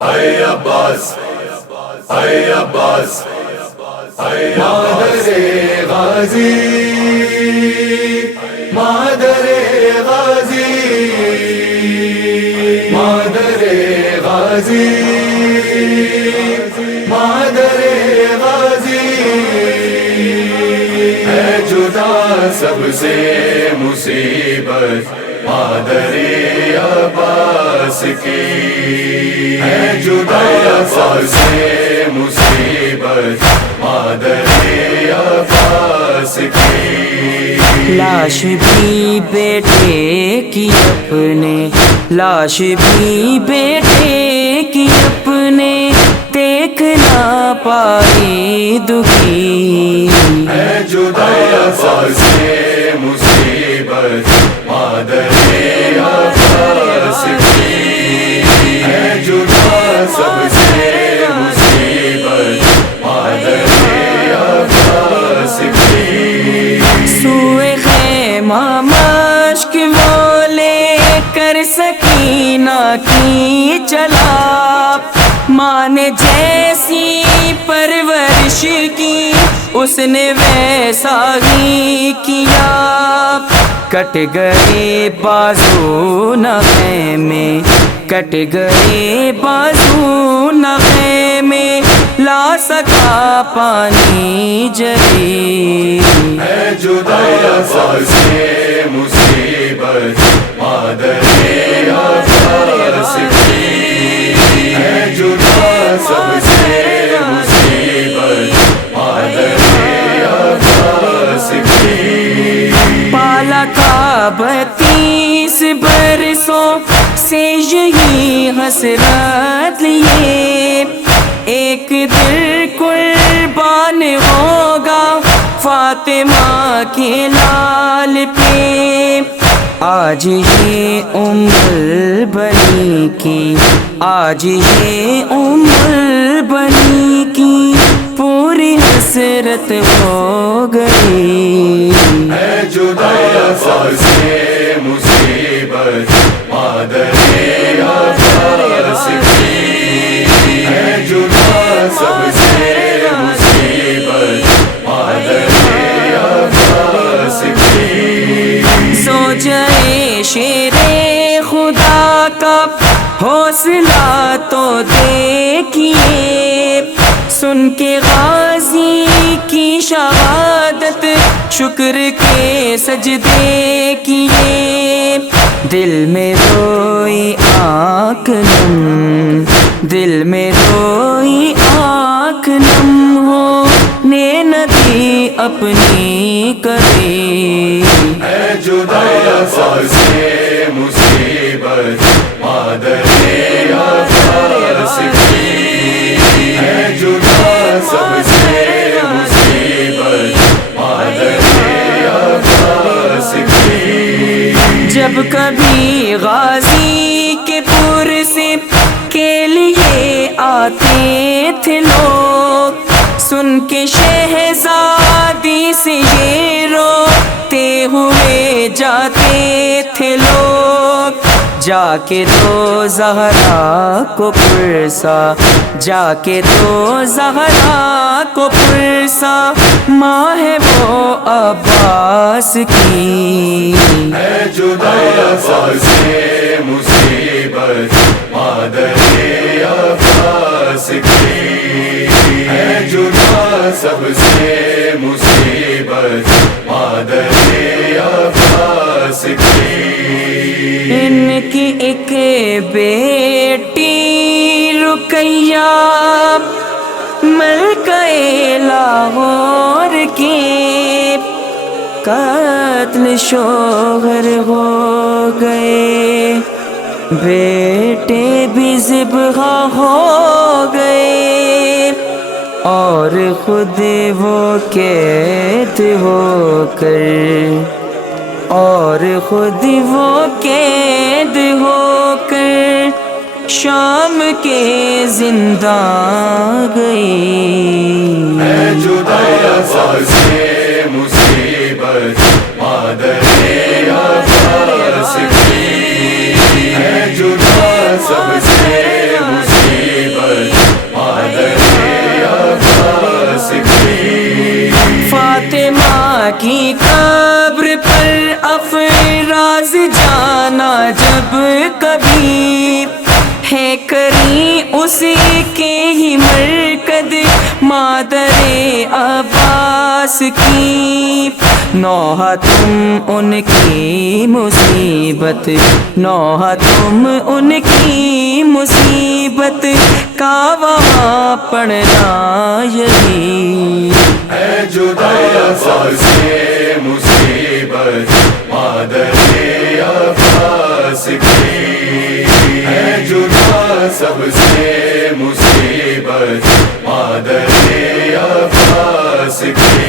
اے عباس، اے عباس، مادر غازی، مادر غازی، مادر غازی، مادر غازی، ہے جدا سب سے مصیبت مادر عباس کی، ہے جدا سب سے مصیبت مادر عباس کی۔ لاش بھی بیٹے کی اپنے، لاش بھی بیٹے کی اپنے، دیکھ نہ پائے دکھی، ہے جدا سب سے مصیبت مادر عباس کی، ہے جدا سب سے مصیبت مادر عباس کی۔ سوئے خیمہ مشک وہ لے کر سکینہ کی چلا، ماں نے جیسی پرورش کی اس نے ویسا ہی کیا، کٹ گئے بازو نغے میں، کٹ گئے بازو نغے میں، لا سکا پانی جری، ہے جدا سب سے مصیبت مادر عباس کی، ہے جدا سب سے مصیبت مادر عباس کی۔ پالا تھا 32 برسوں سے یہی حسرت لیے، ایک دل قربان ہوگا فاطمہ کے لال پہ، آج یہ ام البنی کی، آج یہ ام البنی کی پوری حسرت ہو گئی، ہے جدا سب سے مصیبت مادر عباس کی، ہے جدا سب سے مصیبت مادر عباس کی۔ زوجہ شیر خدا کا حوصلہ تو دیکھیے، سن کے غازی کی شہادت شکر کے سجدے کیے، دل میں روئی آنکھ نم، دل میں روئی آنکھ نم ہو نے ندی اپنی کبھی، ہے جدا سب سے مصیبت مادر عباس کی، ہے جدا سب سے مصیبت مادر عباس کی۔ جب کبھی غازی کے پور سے کے لیے آتے تھے لوگ، سن کے شہزادی سے یہ روتے ہوئے جاتے تھے لوگ، جا کے تو زہرا کو پرسا، جا کے تو زہرا کو پرسا، ماں ہے وہ عباس کی، ہے جدا سب سے مصیبت مادر عباس کی، ہے جدا سب سے مصیبت مادر عباس کی۔ ان کی ایک بیٹی رقیہ ملکہ لاہور کی، قتل شوہر ہو گئے، بیٹے بھی ذبح ہو گئے، اور خود وہ قید ہو کر، اور خود وہ قید ہو کر شام کے زندان گئی، ہے جدا سب سے مصیبت مادر عباس کی، ہے جدا سب سے مصیبت اسی کے ہی مرکد مادر عباس کی، نوح تم ان کی مصیبت، نوح تم ان کی مصیبت کا وہاں پڑھنا یہی ہے جدا سب سے مصیبت مادر عباس کی، ہے جدا سب سے مصیبت مادر عباس کی۔